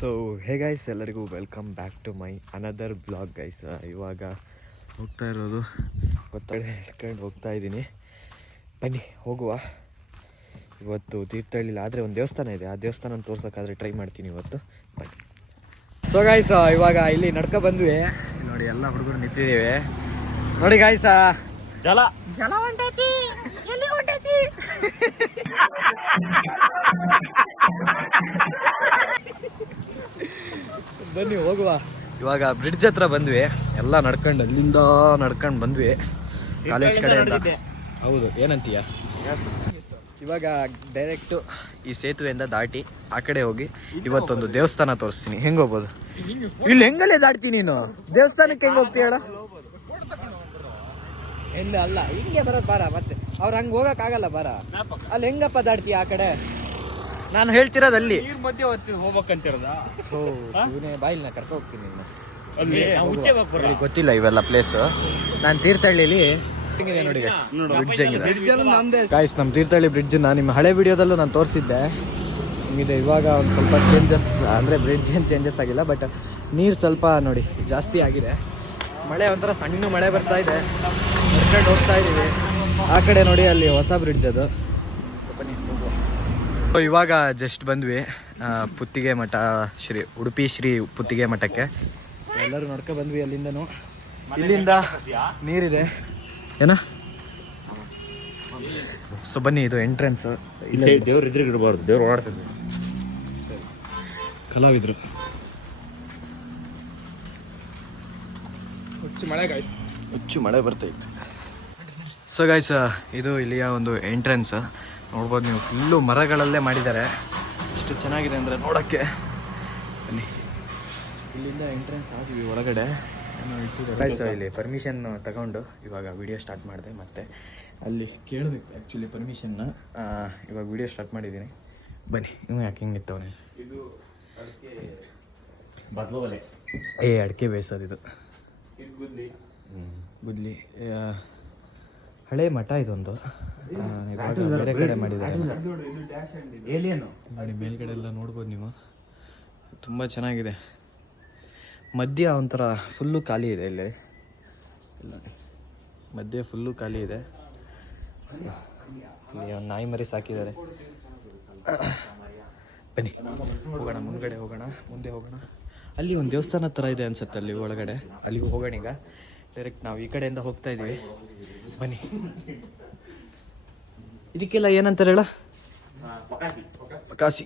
So hey guys, ಎಲ್ಲರಿಗೂ welcome back to my another blog guys. ಇವಾಗ ಹೋಗ್ತಾ ಇರೋದು ಗೊತ್ತಾಳೆ ಇಟ್ಕೊಂಡು ಹೋಗ್ತಾ ಇದ್ದೀನಿ. ಬನ್ನಿ ಹೋಗುವ. ಇವತ್ತು ತೀರ್ಥಹಳ್ಳಿಲಿ ಆದರೆ ಒಂದು ದೇವಸ್ಥಾನ ಇದೆ, ಆ ದೇವಸ್ಥಾನ ತೋರ್ಸೋಕ್ಕಾದ್ರೆ ಟ್ರೈ ಮಾಡ್ತೀನಿ ಇವತ್ತು. ಬನ್ನಿ. ಸೊ ಗೈಸ್, ಇವಾಗ ಇಲ್ಲಿ ನಡ್ಕೊ ಬಂದ್ವಿ. ನೋಡಿ ಎಲ್ಲ ಹುಡುಗರು ನಿಂತಿದ್ದೇವೆ ನೋಡಿ ಗೈಸ್. ಜಲ ಜಲ ಹೊಂಟೈತಿ, ಎಲ್ಲಿ ಹೊಂಟೈತಿ? ಬನ್ನಿ ಹೋಗುವ. ಇವಾಗ ಬ್ರಿಡ್ಜ್ ಹತ್ರ ಬಂದ್ವಿ, ಎಲ್ಲ ನಡ್ಕೊಂಡು ಅಲ್ಲಿಂದ ನಡ್ಕೊಂಡು ಬಂದ್ವಿ ಕಾಲೇಜ್ ಕಡೆಯಿಂದ. ಹೌದು, ಏನಂತೀಯ? ಇವಾಗ ಡೈರೆಕ್ಟು ಈ ಸೇತುವೆಯಿಂದ ದಾಟಿ ಆ ಕಡೆ ಹೋಗಿ ಇವತ್ತೊಂದು ದೇವಸ್ಥಾನ ತೋರಿಸ್ತೀನಿ. ಹೆಂಗೆ ಹೋಗ್ಬೋದು? ಇಲ್ಲಿ ಹೆಂಗಲ್ಲೇ ದಾಟ್ತೀನಿ ನೀನು? ದೇವಸ್ಥಾನಕ್ಕೆ ಹೆಂಗೆ ಹೋಗ್ತೀಯ? ಹೆಂಗೆ ಅಲ್ಲ, ಹಿಂಗೆ ಬರೋದು ಬಾರ. ಮತ್ತೆ ಅವ್ರು ಹಂಗೆ ಹೋಗೋಕ್ಕಾಗಲ್ಲ ಬಾರ. ಅಲ್ಲಿ ಹೆಂಗಪ್ಪ ದಾಟ್ತೀಯ ಆ ಕಡೆ? ನಾನು ಹೇಳ್ತಿರೋದು ಅಲ್ಲಿ ಮಧ್ಯೆ ಹೋಗ್ಬೇಕಂತಿರೋದ. ಬಾಯಿಲ್ ಕರ್ಕೊ ಹೋಗ್ತೀನಿ. ಗೊತ್ತಿಲ್ಲ ಇವೆಲ್ಲ ಪ್ಲೇಸ್. ನಾನು ತೀರ್ಥಹಳ್ಳಿಲಿ ನೋಡಿ ಬ್ರಿಡ್ಜ್ ಹೆಂಗಿದೆ ಗಾಯ್ಸ್. ನಮ್ಮ ತೀರ್ಥಹಳ್ಳಿ ಬ್ರಿಡ್ಜ್ ನಿಮ್ಮ ಹಳೆ ವಿಡಿಯೋದಲ್ಲೂ ನಾನು ತೋರಿಸಿದ್ದೆ. ಹಿಂಗಿದೆ. ಇವಾಗ ಒಂದು ಸ್ವಲ್ಪ ಚೇಂಜಸ್, ಅಂದರೆ ಬ್ರಿಡ್ಜ್ ಏನು ಚೇಂಜಸ್ ಆಗಿಲ್ಲ, ಬಟ್ ನೀರು ಸ್ವಲ್ಪ ನೋಡಿ ಜಾಸ್ತಿ ಆಗಿದೆ. ಮಳೆ ಒಂಥರ ಸಣ್ಣ ಮಳೆ ಬರ್ತಾ ಇದೆ, ನಡ್ಕೊಂಡು ಹೋಗ್ತಾ ಇದ್ದೀವಿ. ಆ ಕಡೆ ನೋಡಿ ಅಲ್ಲಿ ಹೊಸ ಬ್ರಿಡ್ಜ್ ಅದು. ಇವಾಗ ಜಸ್ಟ್ ಬಂದ್ವಿ ಪುತ್ತಿಗೆ ಮಠ, ಉಡುಪಿ ಶ್ರೀ ಪುತ್ತಿಗೆ ಮಠಕ್ಕೆ. ಎಲ್ಲರೂ ನಡ್ಕೊ ಬಂದ್ವಿ ಅಲ್ಲಿಂದನೂ. ಇಲ್ಲಿಂದ ನೀರಿದೆ ಏನ. ಸೊ ಬನ್ನಿ, ಇದು ಎಂಟ್ರೆನ್ಸ್. ದೇವ್ರ ಇದ್ರಿಗೆ ಇರಬಾರ್ದು, ದೇವ್ರು ಓಡಾಡ್ತಿದ್ವಿ. ಸರಿ, ಕಲಾವಿದರು. ಹುಚ್ಚು ಮಳೆ ಬರ್ತೈತೆ. ಸೊ ಗೈಸ್, ಇದು ಇಲ್ಲಿಯ ಒಂದು ಎಂಟ್ರೆನ್ಸ್. ನೋಡ್ಬೋದು ನೀವು, ಫುಲ್ಲು ಮರಗಳಲ್ಲೇ ಮಾಡಿದ್ದಾರೆ. ಎಷ್ಟು ಚೆನ್ನಾಗಿದೆ ಅಂದರೆ ನೋಡೋಕ್ಕೆ. ಬನ್ನಿ, ಇಲ್ಲಿಂದ ಎಂಟ್ರೆನ್ಸ್ ಆಗಿವಿ ಒಳಗಡೆ. ಗೈಸ್, ಇಲ್ಲಿ ಪರ್ಮಿಷನ್ ತಗೊಂಡು ಇವಾಗ ವಿಡಿಯೋ ಸ್ಟಾರ್ಟ್ ಮಾಡಿದೆ. ಮತ್ತು ಅಲ್ಲಿ ಕೇಳಬೇಕು ಆ್ಯಕ್ಚುಲಿ ಪರ್ಮಿಷನ್ನ. ಇವಾಗ ವಿಡಿಯೋ ಸ್ಟಾರ್ಟ್ ಮಾಡಿದ್ದೀನಿ. ಬನ್ನಿ. ಇನ್ನು ಯಾಕೆ ಹಿಂಗೆ ನಿಂತವನೇ? ಇದು ಅಡಿಕೆ ಬೇಯಿಸೋದಿದು. ಗುದ್ಲಿ ಹಳೆ ಮಠ ಇದೊಂದು. ಇವಾಗ ಬೇರೆ ಕಡೆ ಮಾಡಿದ್ದಾರೆ ನೋಡಿ. ಮೇಲ್ಗಡೆ ಎಲ್ಲ ನೋಡ್ಬೋದು ನೀವು, ತುಂಬ ಚೆನ್ನಾಗಿದೆ. ಮಧ್ಯ ಒಂಥರ ಫುಲ್ಲು ಖಾಲಿ ಇದೆ. ಇಲ್ಲಿ ಮಧ್ಯೆ ಫುಲ್ಲು ಖಾಲಿ ಇದೆ. ಇಲ್ಲಿ ಒಂದು ನಾಯಿ ಮರಿ ಸಾಕಿದ್ದಾರೆ. ಬನ್ನಿ ಹೋಗೋಣ, ಮುಂದ್ಗಡೆ ಹೋಗೋಣ, ಮುಂದೆ ಹೋಗೋಣ. ಅಲ್ಲಿ ಒಂದು ದೇವಸ್ಥಾನ ಥರ ಇದೆ ಅನ್ಸುತ್ತೆ ಅಲ್ಲಿ ಒಳಗಡೆ. ಅಲ್ಲಿಗೂ ಹೋಗೋಣ. ಈಗ ಡೈರೆಕ್ಟ್ ನಾವು ಈ ಕಡೆಯಿಂದ ಹೋಗ್ತಾ ಇದ್ದೀವಿ. ಬನ್ನಿ. ಇದಕ್ಕೆಲ್ಲ ಏನಂತಾರೆ ಹೇಳ? ಪಕಾಸಿ.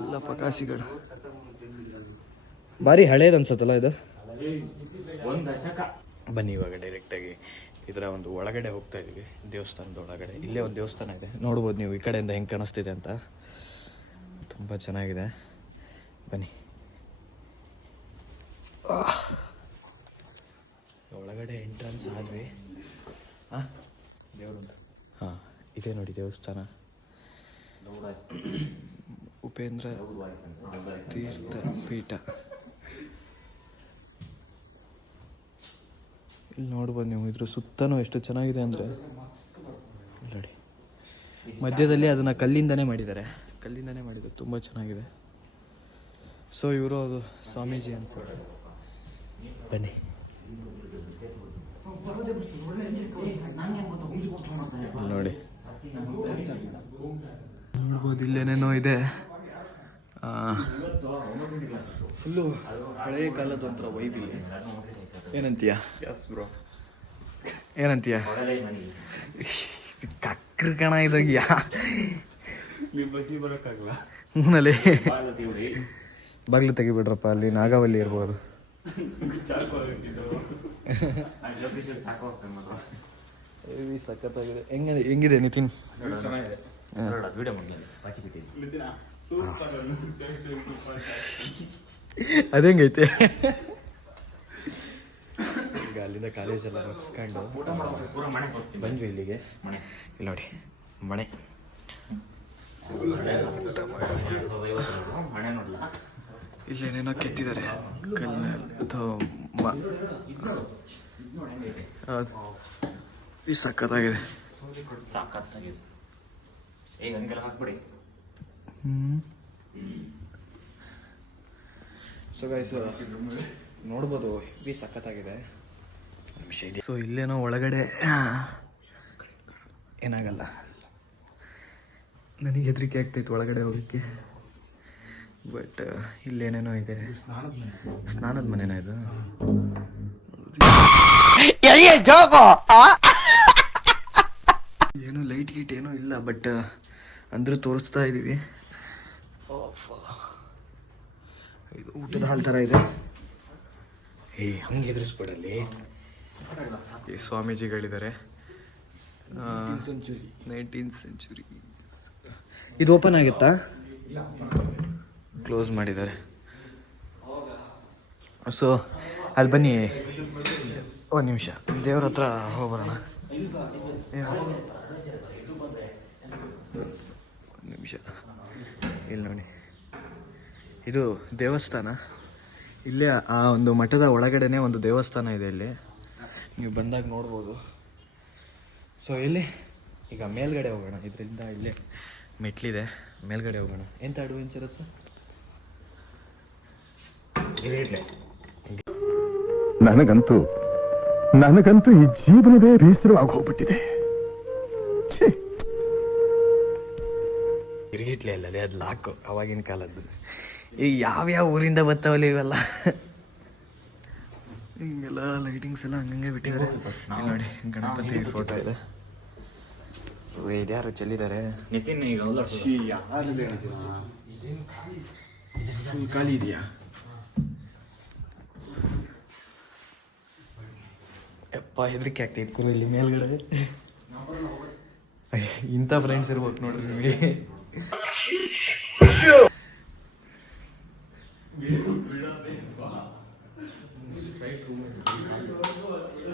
ಎಲ್ಲ ಪಕಾಸಿಗಳು. ಭಾರಿ ಹಳೇದು ಅನ್ಸತ್ತಲ್ಲ ಇದು. ಬನ್ನಿ ಇವಾಗ ಡೈರೆಕ್ಟಾಗಿ ಇದರ ಒಂದು ಒಳಗಡೆ ಹೋಗ್ತಾ ಇದ್ದೀವಿ, ದೇವಸ್ಥಾನದ ಒಳಗಡೆ. ಇಲ್ಲೇ ಒಂದು ದೇವಸ್ಥಾನ ಇದೆ, ನೋಡ್ಬೋದು ನೀವು ಈ ಕಡೆಯಿಂದ ಹೆಂಗೆ ಕಾಣಿಸ್ತಿದೆ ಅಂತ. ತುಂಬ ಚೆನ್ನಾಗಿದೆ. ಬನ್ನಿ. ಒಳಗಡೆ ಎಂಟ್ರೆನ್ಸ್ ಆದ್ವಿ. ದೇವರುಂಟು. ಹಾಂ, ಇದೆ ನೋಡಿ ದೇವಸ್ಥಾನ. ಉಪೇಂದ್ರ ತೀರ್ಥ ಪೀಠ. ಇಲ್ಲಿ ನೋಡ್ಬೋದು ನೀವು, ಇದ್ರ ಸುತ್ತನೂ ಎಷ್ಟು ಚೆನ್ನಾಗಿದೆ ಅಂದರೆ ನೋಡಿ. ಮಧ್ಯದಲ್ಲಿ ಅದನ್ನು ಕಲ್ಲಿಂದನೇ ಮಾಡಿದ್ದಾರೆ, ಕಲ್ಲಿಂದನೇ ಮಾಡಿದ್ದಾರೆ. ತುಂಬ ಚೆನ್ನಾಗಿದೆ. ಸೊ ಇವರು ಅದು ಸ್ವಾಮೀಜಿ ಅನ್ಸುತ್ತೆ. ಬನ್ನಿ. ನೋಡಿ ನೋಡ್ಬೋದು, ಇಲ್ಲೇನೇನೋ ಇದೆ. ಫುಲ್ಲು ಹಳೆಯ ಕಾಲದ ಒಂಥರ ವೈಬ್ ಇಲ್ಲಿ. ಏನಂತೀಯ? ಏನಂತೀಯ? ಕಕ್ರ ಕಣ ಇದಾಗ್ಯಾ ಹೂನಲ್ಲಿ. ಬಾಗಿಲು ತೆಗಿಬಿಡ್ರಪ್ಪ, ಅಲ್ಲಿ ನಾಗಾವಲ್ಲಿ ಇರ್ಬೋದು. ಸಖತ್ತಾಗಿದೆ. ಹೆಂಗಿದೆ ನಿತಿನ್? ಅದೇಂಗೈತೆ? ಈಗ ಅಲ್ಲಿಂದ ಕಾಲೇಜೆಲ್ಲ ಮುಗಿಸ್ಕೊಂಡು ಬಂದ್ವಿ ಇಲ್ಲಿಗೆ. ಇಲ್ಲಿ ನೋಡಿ ಮನೆ. ಇಲ್ಲೇನೇನೋ ಕೆತ್ತಿದ್ದಾರೆ ಕಲ್ಲಿನಲ್ಲಿ. ಈ ಸಖತ್ತಾಗಿದೆ. ಸೊ ಗೈಸ್ ನೋಡ್ಬೋದು ಹೆವಿ ಸಖತ್ತಾಗಿದೆ. ಸೊ ಇಲ್ಲೇನೋ ಒಳಗಡೆ ಏನಾಗಲ್ಲ, ನನಗೆ ಹೆದರಿಕೆ ಆಗ್ತೈತೆ ಒಳಗಡೆ ಹೋಗೋಕ್ಕೆ. ಬಟ್ ಇಲ್ಲೇನೇನೋ ಇದೆ. ಸ್ನಾನದ ಮನೆನಾ ಇದು? ಏನೋ ಲೈಟ್ ಗೀಟ್ ಏನೂ ಇಲ್ಲ, ಬಟ್ ಅಂದ್ರೂ ತೋರಿಸ್ತಾ ಇದ್ದೀವಿ. ಇದು ಊಟದ ಹಾಲ್ ಥರ ಇದೆ. ಹಂಗೆ ಎದುರಿಸ್ಬಿಡಲ್ಲಿ. ಈ ಸ್ವಾಮೀಜಿಗಳಿದ್ದಾರೆ. 19th century. ಇದು ಓಪನ್ ಆಗುತ್ತಾ? ಕ್ಲೋಸ್ ಮಾಡಿದ್ದಾರೆ. ಸೊ ಅಲ್ಲಿ ಬನ್ನಿ, ಒಂದು ನಿಮಿಷ ದೇವ್ರ ಹತ್ರ ಹೋಗ್ಬರೋಣ. ಒಂದು ನಿಮಿಷ, ಇಲ್ಲಿ ನೋಡಿ, ಇದು ದೇವಸ್ಥಾನ. ಇಲ್ಲೇ ಆ ಒಂದು ಮಠದ ಒಳಗಡೆನೆ ಒಂದು ದೇವಸ್ಥಾನ ಇದೆ. ಇಲ್ಲಿ ನೀವು ಬಂದಾಗ ನೋಡ್ಬೋದು. ಸೊ ಇಲ್ಲಿ ಈಗ ಮೇಲ್ಗಡೆ ಹೋಗೋಣ. ಇದರಿಂದ ಇಲ್ಲೇ ಮೆಟ್ಲಿದೆ, ಮೇಲ್ಗಡೆ ಹೋಗೋಣ. ಎಂತ ಅಡ್ವೆಂಚರ್ ಸರ್? ನನಗಂತೂ ಈ ಜೀವನವೇ ಬೇಸರವಾಗಿ ಹೋಗ್ಬಿಟ್ಟಿದೆ. ಗಿರಿಗಿಟ್ಲೆ ಅಲ್ಲದೆ ಅದು ಲಾಕು, ಅವಾಗಿನ ಕಾಲದ್ದು. ಈಗ ಯಾವ್ಯಾವ ಊರಿಂದ ಬರ್ತಾವಲ್ಲ ಇವೆಲ್ಲ. ಹಿಂಗೆಲ್ಲ ಲೈಟಿಂಗ್ಸ್ ಎಲ್ಲ ಹಂಗಂಗೆ ಬಿಟ್ಟಿದ್ದಾರೆ. ಇಲ್ಲಿ ನೋಡಿ ಗಣಪತಿ ಫೋಟೋ ಇದೆ. ಇದ್ಯಾರು ಚೆಲ್ಲಿದ್ದಾರೆ? ನಿತಿನ್ ಈಗ ಫುಲ್ ಖಾಲಿ ಇದೆಯಾ? ಯಪ್ಪ ಹೆದರಿಕೆ ಆಗ್ತೈತೆ ಕುರು ಇಲ್ಲಿ ಮೇಲ್ಗಡೆ. ಇಂಥ ಫ್ರೆಂಡ್ಸ್ ಇರ್ಬೇಕು ನೋಡ್ರಿ ನಿಮಗೆ.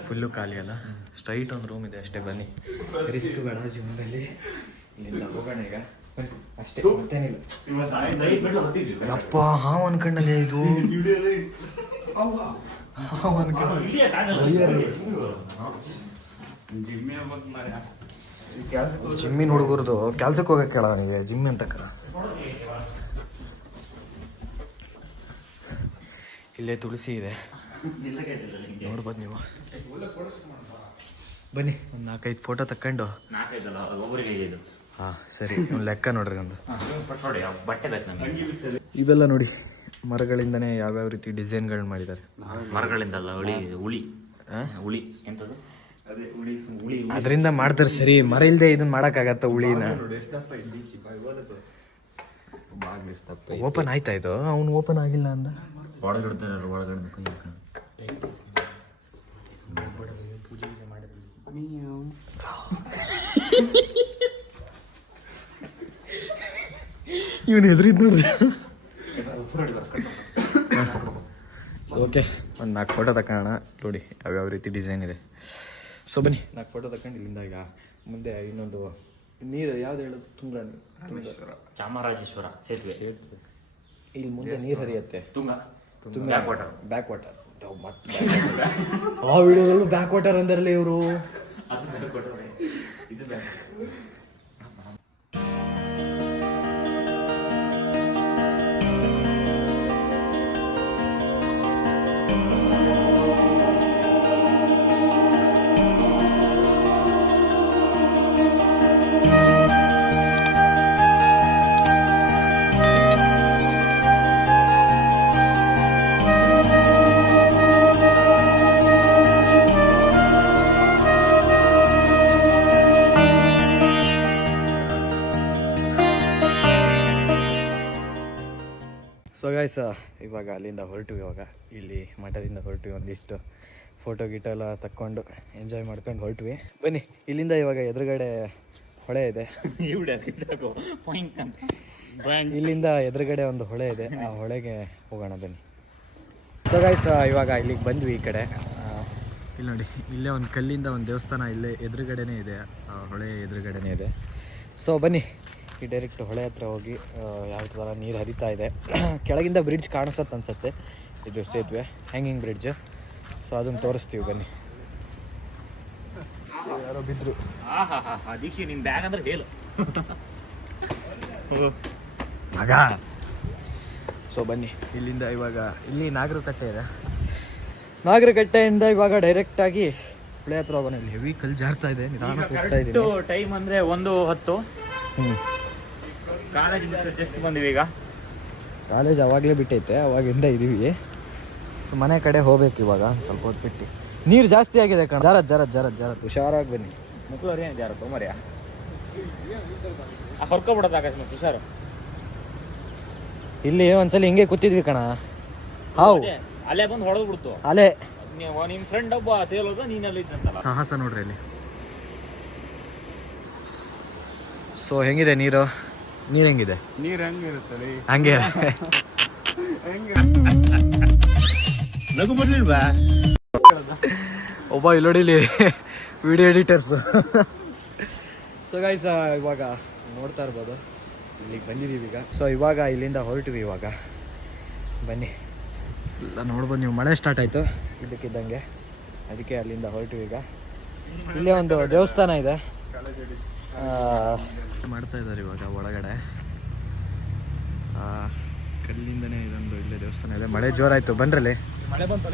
ಫುಲ್ಲು ಖಾಲಿ ಅಲ್ಲ, ಸ್ಟ್ರೈಟ್ ಒಂದು ರೂಮ್ ಇದೆ ಅಷ್ಟೇ. ಬನ್ನಿ, ರಿಸ್ಕ್ ಬೇಡ ಜೀವನದಲ್ಲಿ. ಇಲ್ಲಿಂದ ಹೋಗೋಣ ಈಗ ಅಷ್ಟೇ, ಮತ್ತೇನಿಲ್ಲ. ಅಪ್ಪ ಹಾವು ಅನ್ಕೊಂಡಲ್ಲೇ ಇದು. ಹಾವು ಜಿಮ್ಮಿನ ಹುಡುಗರದು ಕೆಲ್ಸಕ್ಕೆ ಹೋಗಕ್ಕೆ ಹೇಳ ನನಗೆ ಜಿಮ್ಮಿ ಅಂತ ಕರ. ಇಲ್ಲೇ ತುಳಸಿ ಇದೆ, ನೋಡ್ಬೋದು ನೀವು. ಬನ್ನಿ ಒಂದು 4-5 ಫೋಟೋ ತಕ್ಕೊಂಡು. ಹಾಂ ಸರಿ, ಒಂದು ಲೆಕ್ಕ ನೋಡ್ರಿ ಒಂದು. ಇವೆಲ್ಲ ನೋಡಿ ಮರಗಳಿಂದನೇ ಯಾವ್ಯಾವ ರೀತಿ ಡಿಸೈನ್ಗಳು ಮಾಡಿದ್ದಾರೆ. ಮರಗಳಿಂದಲ್ಲ, ಹುಳಿ ಎಂತದು ಅದರಿಂದ ಮಾಡ್ತಾರೆ. ಸರಿ, ಮರ ಇಲ್ಲದೆ ಇದನ್ನ ಮಾಡೋಕ್ಕಾಗತ್ತ? ಹುಳಿನ ಓಪನ್ ಆಯ್ತಾ ಇದು? ಅವನು ಓಪನ್ ಆಗಿಲ್ಲ ಅಂದ. ಇವನು ಹೆದರಿದ್ ನೋಡ್ರಿ. ಓಕೆ, ಒಂದು 4 ಫೋಟೋ ತಗೋಣ. ನೋಡಿ ಯಾವ್ಯಾವ ರೀತಿ ಡಿಸೈನ್ ಇದೆ. ಸೊ ಬನ್ನಿ 4 ಫೋಟೋ ತಗೊಂಡು ಇಲ್ಲಿಂದ ಈಗ ಮುಂದೆ ಇನ್ನೊಂದು ನೀರು ಯಾವ್ದು ಹೇಳೋದು? ಚಾಮರಾಜೇಶ್ವರ ಸೇತುವೆ. ಇಲ್ಲಿ ಮುಂದೆ ನೀರು ಹರಿಯುತ್ತೆ. Back water. ಆ ವಿಡಿಯೋದಲ್ಲೂ ಬ್ಯಾಕ್ ವಾಟರ್ ಅಂದಾರಲ್ಲ ಇವರು. ಸೊ ಗೈಸ್ ಇವಾಗ ಅಲ್ಲಿಂದ ಹೊರಟು. ಇವಾಗ ಇಲ್ಲಿ ಮಠದಿಂದ ಹೊರಟು ಒಂದಿಷ್ಟು ಫೋಟೋ ಗೀಟೋ ಎಲ್ಲ ತಕ್ಕೊಂಡು ಎಂಜಾಯ್ ಮಾಡ್ಕೊಂಡು ಹೊರಟ್ವಿ. ಬನ್ನಿ, ಇಲ್ಲಿಂದ ಇವಾಗ ಎದುರುಗಡೆ ಹೊಳೆ ಇದೆ. ಇಲ್ಲಿಂದ ಎದುರುಗಡೆ ಒಂದು ಹೊಳೆ ಇದೆ, ಆ ಹೊಳೆಗೆ ಹೋಗೋಣ ಬನ್ನಿ. ಸೊ ಗೈಸ್ ಇವಾಗ ಇಲ್ಲಿಗೆ ಬಂದ್ವಿ. ಈ ಕಡೆ ಇಲ್ಲಿ ನೋಡಿ, ಇಲ್ಲೇ ಒಂದು ಕಲ್ಲಿಂದ ಒಂದು ದೇವಸ್ಥಾನ ಇಲ್ಲೇ ಎದುರುಗಡೆನೇ ಇದೆ, ಆ ಹೊಳೆ ಎದುರುಗಡೆನೇ ಇದೆ. ಸೊ ಬನ್ನಿ, ಈ ಡೈರೆಕ್ಟ್ ಹೊಳೆ ಹತ್ರ ಹೋಗಿ ಯಾವ ಥರ ನೀರು ಹರಿತಾ ಇದೆ. ಕೆಳಗಿಂದ ಬ್ರಿಡ್ಜ್ ಕಾಣಿಸುತ್ತೆ ಅನ್ಸುತ್ತೆ, ಇದು ಸೇತುವೆ, ಹ್ಯಾಂಗಿಂಗ್ ಬ್ರಿಡ್ಜ್. ಸೊ ಅದನ್ನು ತೋರಿಸ್ತೀವಿ ಬನ್ನಿ. ಯಾರೋ ಬಿದ್ರು. ದೀಕ್ಷೆ ನಿನ್ ಬ್ಯಾಗ್ ಅಂದ್ರೆ ಹೇಳು ಮಗ. ಸೊ ಬನ್ನಿ ಇಲ್ಲಿಂದ ಇವಾಗ ಇಲ್ಲಿ ನಾಗರಕಟ್ಟೆ ಇದೆ. ನಾಗರಕಟ್ಟೆಯಿಂದ ಇವಾಗ ಡೈರೆಕ್ಟಾಗಿ ಹೊಳೆ ಹತ್ರ ಹೋಗೋಣ. ಇಲ್ಲಿ ಹೆವಿ ಕಲ್ಲು ಜಾರ್ತಾ ಇದೆ, ನಿಧಾನಕ್ಕೆ ಹೋಗ್ತಾ ಇದ್ದೀನಿ. ಟೈಮ್ ಅಂದರೆ 1:10. ಕಾಲೇಜ್ ಜಸ್ಟ್ ಬಂದಿವಿ ಈಗ. ಕಾಲೇಜ್ ಅವಾಗಲೇ ಬಿಟ್ಟೈತೆ, ಅವಾಗಿಂದ ಇದೀವಿ. ಮನೆ ಕಡೆ ಹೋಗ್ಬೇಕು ಇವಾಗ ಸ್ವಲ್ಪ ಹೊತ್ತು ಬಿಟ್ಟು. ನೀರು ಜಾಸ್ತಿ ಆಗಿದೆ ಕಣ. ಜಾರತ್ ಹುಷಾರಾಗಿ ಬನ್ನಿ. ಮಕ್ಕಳು ಏನು ಜಾರ ತೊಮರ್ಯಾ ಹೊರ್ಕೊಬಿಡೋದು ಆಕಾಶ ಮತ್ತೆ ಹುಷಾರು. ಇಲ್ಲಿ ಒಂದ್ಸಲ ಹಿಂಗೆ ಕೂತಿದ್ವಿ ಕಣ, ಹಾವು ಅಲ್ಲೇ ಬಂದು ಹೊಡೆದು ಬಿಡ್ತು. ಅಲೆ ನಿಮ್ಮ ಫ್ರೆಂಡ್ ಒಬ್ಬ ತೇಲೋದು ನೀನಲ್ಲಿ ಇದ್ದಂತಲ್ಲ. ಸಾಹಸ ನೋಡ್ರಿ ಇಲ್ಲಿ. ಸೊ ಹೆಂಗಿದೆ ನೀರು ಹೆಂಗಿದೆ? ನೀರು ಹಂಗಿರುತ್ತಲ್ಲ ಹಂಗೆ ನಗು ಬರ್ಲಿಲ್ವಾ? ಒಬ್ಬ ಇಲ್ಲೋಡಿಲಿ ವಿಡಿಯೋ ಎಡಿಟರ್ಸು. ಸೊ ಗೈಸ್ ಇವಾಗ ನೋಡ್ತಾ ಇರ್ಬೋದು ಇಲ್ಲಿಗೆ ಬಂದಿದ್ದೀವಿ ಈಗ. ಸೊ ಇವಾಗ ಇಲ್ಲಿಂದ ಹೊರಟಿವಿ. ಇವಾಗ ಬನ್ನಿ ಎಲ್ಲ ನೋಡ್ಬೋದು ನೀವು. ಮಳೆ ಸ್ಟಾರ್ಟ್ ಆಯಿತು ಇದಕ್ಕಿದ್ದಂಗೆ, ಅದಕ್ಕೆ ಅಲ್ಲಿಂದ ಹೊರಟಿವಿ ಈಗ. ಇಲ್ಲೇ ಒಂದು ದೇವಸ್ಥಾನ ಇದೆ, ಮಾಡ್ತಾ ಇದ್ದಾರೆ ಇವಾಗ ಒಳಗಡೆ. ಕಲ್ಲಿಂದನೇ ಇದೊಂದು ಇಲ್ಲೇ ದೇವಸ್ಥಾನ ಇದೆ. ಮಳೆ ಜೋರಾಯಿತು ಬನ್ರಲ್ಲಿ. ಮಳೆ ಬಂತು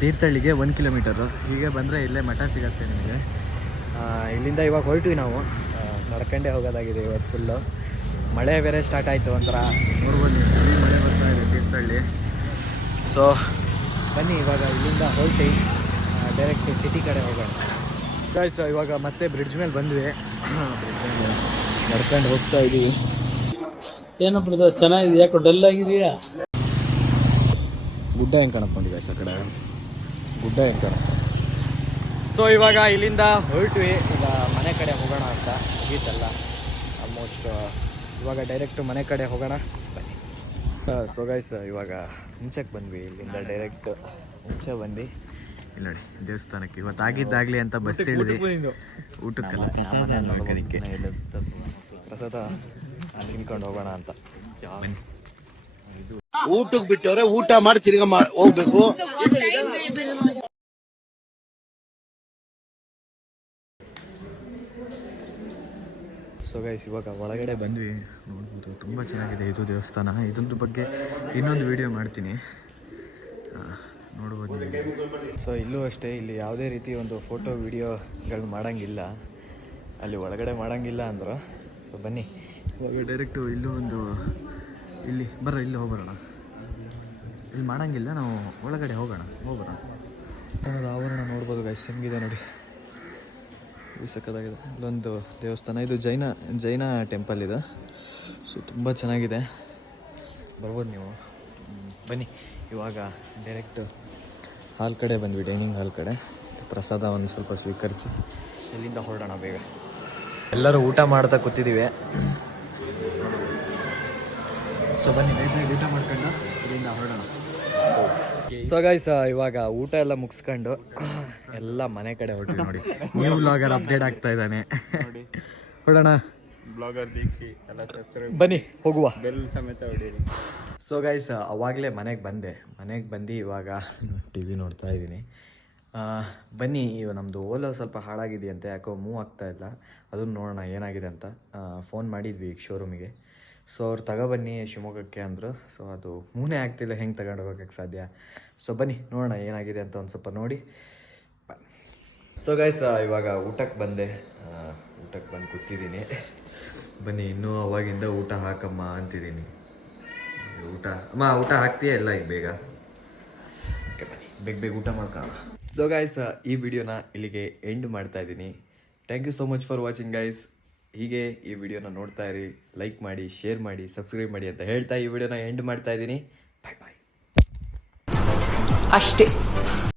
ತೀರ್ಥಹಳ್ಳಿಗೆ 1 ಕಿಲೋಮೀಟರು. ಹೀಗೆ ಬಂದರೆ ಇಲ್ಲೇ ಮಠ ಸಿಗತ್ತೆ ನಿಮಗೆ. ಇಲ್ಲಿಂದ ಇವಾಗ ಹೊರಟಿವಿ ನಾವು. ನಡ್ಕೊಂಡೇ ಹೋಗೋದಾಗಿದೆ ಇವತ್ತು ಫುಲ್ಲು. ಮಳೆ ಬೇರೆ ಸ್ಟಾರ್ಟ್ ಆಯಿತು, ಒಂಥರ ನೋಡ್ಬೋದು ನೀವು ಮಳೆ ಬರ್ತಾ ಇದೆ ತೀರ್ಥಹಳ್ಳಿ. ಸೊ ಬನ್ನಿ ಇವಾಗ ಇಲ್ಲಿಂದ ಹೊರಟಿ ಡೈರೆಕ್ಟ್ ಸಿಟಿ ಕಡೆ ಹೋಗೋಣ. ಗಾಯ್ಸ್ ಇವಾಗ ಮತ್ತೆ ಬ್ರಿಡ್ಜ್ ಮೇಲೆ ಬಂದ್ವಿ. ನಡ್ಕೊಂಡು ಹೋಗ್ತಾ ಇದ್ದೀವಿ. ಏನಪ್ಪ ಚೆನ್ನಾಗಿದೆ, ಯಾಕೋ ಡಲ್ ಆಗಿದೆಯಾ? ಗುಡ್ಡ ಹೆಂಗೆ ಕಾಣಕೊಂಡಿದೆ ಆ ಕಡೆ, ಗುಡ್ಡ ಹೆಂಗೆ ಕಾಣ. ಸೊ ಇವಾಗ ಇಲ್ಲಿಂದ ಹೊರಟ್ವಿ. ಈಗ ಮನೆ ಕಡೆ ಹೋಗೋಣ ಅಂತ ಮುಗೀತಲ್ಲ ಆಲ್ಮೋಸ್ಟ್. ಇವಾಗ ಡೈರೆಕ್ಟು ಮನೆ ಕಡೆ ಹೋಗೋಣ ಬನ್ನಿ. ಸೊ ಗೈಸ್ ಇವಾಗ ಮುಂಚೆಗೆ ಬಂದ್ವಿ. ಇಲ್ಲಿಂದ ಡೈರೆಕ್ಟ್ ಮುಂಚೆ ಬಂದು ಇಲ್ಲಿ ನೋಡಿ ದೇವಸ್ಥಾನಕ್ಕೆ ಇವತ್ತು ಆಗಿದ್ದಾಗಲಿ ಅಂತ ಬಸ್ ಇಳಿದ್ವಿ. ಊಟಕ್ಕೆಲ್ಲ ಪ್ರಸಾದ ತಿನ್ಕೊಂಡು ಹೋಗೋಣ ಅಂತ ಬನ್ನಿ. ಊಟಕ್ಕೆ ಬಿಟ್ಟವ್ರೆ, ಊಟ ಮಾಡಿ ತಿರ್ಗಾ ಹೋಗ್ಬೇಕು. ಸೊ ಗೈಸ್ ಇವಾಗ ಒಳಗಡೆ ಬಂದ್ವಿ. ನೋಡ್ಬೋದು ತುಂಬ ಚೆನ್ನಾಗಿದೆ ಇದು ದೇವಸ್ಥಾನ. ಇದೊಂದು ಬಗ್ಗೆ ಇನ್ನೊಂದು ವಿಡಿಯೋ ಮಾಡ್ತೀನಿ, ನೋಡ್ಬೋದು ನೀವು. ಸೊ ಇಲ್ಲೂ ಅಷ್ಟೇ, ಇಲ್ಲಿ ಯಾವುದೇ ರೀತಿ ಒಂದು ಫೋಟೋ ವಿಡಿಯೋಗಳು ಮಾಡೋಂಗಿಲ್ಲ, ಅಲ್ಲಿ ಒಳಗಡೆ ಮಾಡೋಂಗಿಲ್ಲ ಅಂದರು. ಸೊ ಬನ್ನಿ ಇವಾಗ ಡೈರೆಕ್ಟು ಇಲ್ಲೂ ಒಂದು ಇಲ್ಲಿ ಇಲ್ಲಿ ಹೋಗ್ಬರೋಣ. ಇಲ್ಲಿ ಮಾಡೋಂಗಿಲ್ಲ, ನಾವು ಒಳಗಡೆ ಹೋಗೋಣ. ಆವರಣ ನೋಡ್ಬೋದು ಗೈಸ್ ಹೆಂಗಿದೆ ನೋಡಿ, ಸಕ್ಕತ್ತಾಗಿದೆ. ಇಲ್ಲೊಂದು ದೇವಸ್ಥಾನ, ಇದು ಜೈನ ಟೆಂಪಲ್ ಇದು. ಸೊ ತುಂಬ ಚೆನ್ನಾಗಿದೆ, ಬರ್ಬೋದು ನೀವು. ಬನ್ನಿ ಇವಾಗ ಡೈರೆಕ್ಟ್ ಹಾಲ್ ಕಡೆ ಬಂದ್ವಿ, ಡೈನಿಂಗ್ ಹಾಲ್ ಕಡೆ. ಪ್ರಸಾದ ಒಂದು ಸ್ವಲ್ಪ ಸ್ವೀಕರಿಸಿ ಇಲ್ಲಿಂದ ಹೊರಡೋಣ ಬೇಗ. ಎಲ್ಲರೂ ಊಟ ಮಾಡ್ತಾ ಕೂತಿದ್ದೀವಿ. ಸೊ ಬನ್ನಿ ಬೇಗ ಊಟ ಮಾಡ್ಕೊಂಡು ಇಲ್ಲಿಂದ ಹೊರಡೋಣ. ಸೊ ಗೈಸ್ ಇವಾಗ ಊಟ ಎಲ್ಲ ಮುಗಿಸ್ಕೊಂಡು ಎಲ್ಲ ಮನೆ ಕಡೆ ಹೊರಟಿವಿ ನೋಡಿ. ನ್ಯೂ ವ್ಲಾಗರ್ ಅಪ್ಡೇಟ್ ಆಗ್ತಾ ಇದ್ದಾನೆ. ಹೊರಡೋಣ ಬನ್ನಿ ಹೋಗುವ. ಬೆಲ್ ಸಮೇತ ಹೊಡೀರಿ. ಸೊ ಗೈಸ್ ಅವಾಗಲೇ ಮನೆಗೆ ಬಂದು ಇವಾಗ ಟಿ ವಿ ನೋಡ್ತಾ ಇದ್ದೀನಿ. ಬನ್ನಿ ಇವು ನಮ್ಮದು ಓಲೋ ಸ್ವಲ್ಪ ಹಾಳಾಗಿದೆಯಂತೆ, ಯಾಕೋ ಮೂವ್ ಆಗ್ತಾ ಇಲ್ಲ. ಅದನ್ನು ನೋಡೋಣ ಏನಾಗಿದೆ ಅಂತ. ಫೋನ್ ಮಾಡಿದ್ವಿ ಈಗ ಶೋರೂಮಿಗೆ. ಸೊ ಅವ್ರು ತಗೊಬನ್ನಿ ಶಿವಮೊಗ್ಗಕ್ಕೆ ಅಂದರು. ಸೊ ಅದು ಮೂನೇ ಆಗ್ತಿಲ್ಲ, ಹೆಂಗೆ ತಗೊಂಡು ಹೋಗೋಕ್ಕೆ ಸಾಧ್ಯ. ಸೊ ಬನ್ನಿ ನೋಡೋಣ ಏನಾಗಿದೆ ಅಂತ ಒಂದು ಸ್ವಲ್ಪ ನೋಡಿ. ಸೊ ಗೈಸ್ ಇವಾಗ ಊಟಕ್ಕೆ ಬಂದು ಕೂತಿದ್ದೀನಿ. ಬನ್ನಿ ಇನ್ನೂ ಅವಾಗಿಂದ ಊಟ ಹಾಕಮ್ಮ ಅಂತಿದ್ದೀನಿ. ಊಟ ಹಾಕ್ತೀಯಾ ಎಲ್ಲ ಈಗ ಬೇಗ? ಓಕೆ ಬನ್ನಿ ಬೇಗ ಊಟ ಮಾಡ್ಕೊಳ್ಳೋಣ. ಸೊ ಗೈಸ್ ಈ ವಿಡಿಯೋನ ಇಲ್ಲಿಗೆ ಎಂಡ್ ಮಾಡ್ತಾ ಇದ್ದೀನಿ. Thank you so much for watching guys. ಹೀಗೆ ಈ ವಿಡಿಯೋನ ನೋಡ್ತಾ ಇರಿ, ಲೈಕ್ ಮಾಡಿ, ಶೇರ್ ಮಾಡಿ, ಸಬ್ಸ್ಕ್ರೈಬ್ ಮಾಡಿ ಅಂತ ಹೇಳ್ತಾ ಈ ವಿಡಿಯೋನ ಎಂಡ್ ಮಾಡ್ತಾ ಇದ್ದೀನಿ. ಬಾಯ್ ಬಾಯ್. ಅಷ್ಟೇ.